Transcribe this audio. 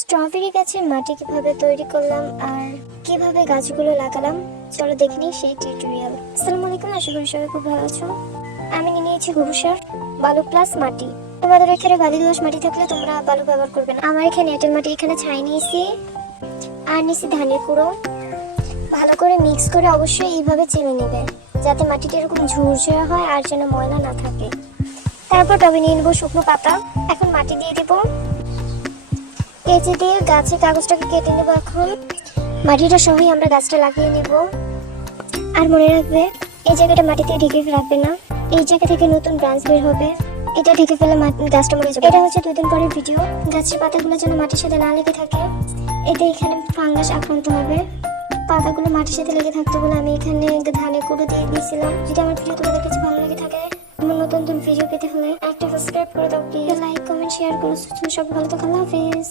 Strawberry গাছের মাটি কিভাবে তৈরি করলাম আর কিভাবে গাছগুলো লাগালাম চলো দেখে নিই সেই টিউটোরিয়াল। আসসালামু আলাইকুম, আশা করি সবাই খুব ভালো আছো। আমি নিয়ে নিয়েছি গোবর সার, বালু প্লাস মাটি। তোমাদের এখানে বালি দোআঁশ মাটি থাকলে তোমরা বালু ব্যবহার করবে না। আমার এখানে এঁটেল মাটি, এখানে ছাই নিয়েছি আর নিয়েছি ধানের কুড়ো। ভালো করে মিক্স করে অবশ্যই এইভাবে চেলে নেবে যাতে মাটিটা এরকম ঝুরঝুরে হয় আর যেন ময়লা না থাকে। তারপর টবে নিয়ে নেবো শুকনো পাতা। এখন মাটি দিয়ে দেবো, কেচি দিয়ে গাছের কাগজটাকে কেটে নেবো। এখন মাটিটা সহই আমরা গাছটা লাগিয়ে নেব। আর মনে রাখবে এই জায়গাটা মাটিতে ঢেকে রাখবে না, এই জায়গা থেকে নতুন ব্রাঞ্চ বের হবে, এটা ঢেকে ফেলে গাছটা মরে যাবে। এটা হচ্ছে 2 দিন পরের ভিডিও। গাছের পাতাগুলো যেন মাটির সাথে না লেগে থাকে, এতে এখানে ফাঙ্গাস আক্রান্ত হবে। পাতাগুলো মাটির সাথে লেগে থাকতে বলে আমি এখানে ধানের কুড়ো দিয়ে দিয়েছিলাম। যদি আমার ভিডিও তোমাদের কাছে ভালো লেগে থাকে, আমার নতুন নতুন ভিডিও পেতে হলে একটা সাবস্ক্রাইব করে দাও প্লিজ, লাইক কমেন্ট শেয়ার করো। সবাই ভালো থাকো, আল্লাহ হাফেজ।